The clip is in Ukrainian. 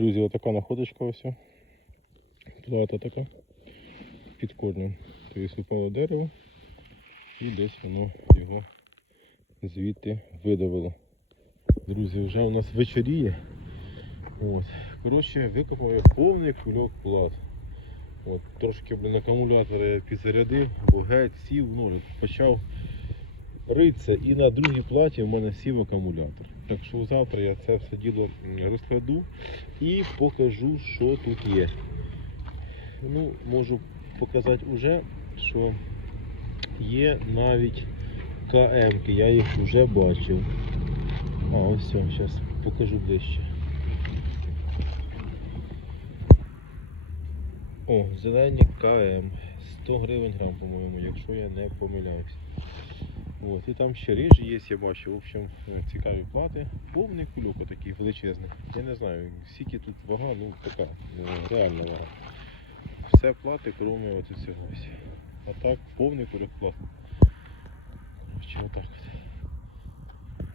Друзі, отака находочка ось. Плата така. Під корнем. Тобто упало дерево і десь воно його звідти видавило. Друзі, вже у нас вечоріє. От. Коротше, викопав я повний кульок плат. От, трошки блін, акумулятори підзарядив, бо геть сів, ну, почав ритися і на другій платі в мене сів акумулятор. Так що завтра я це все діло розкладу і покажу, що тут є. Ну, можу показати уже, що є навіть КМ-ки, я їх вже бачив. А, ось все, зараз покажу ближче. О, зелені КМ. 100 гривень грам, по-моєму, якщо я не помиляюсь. От, І там ще ріжі є, я бачу. В общем, е, цікаві плати. Повний кульок такий величезний. Я не знаю, скільки тут вага, ну така, е, реальна вага. Все плати, крім цього. А так повний кульок плат. Коротше, отак от.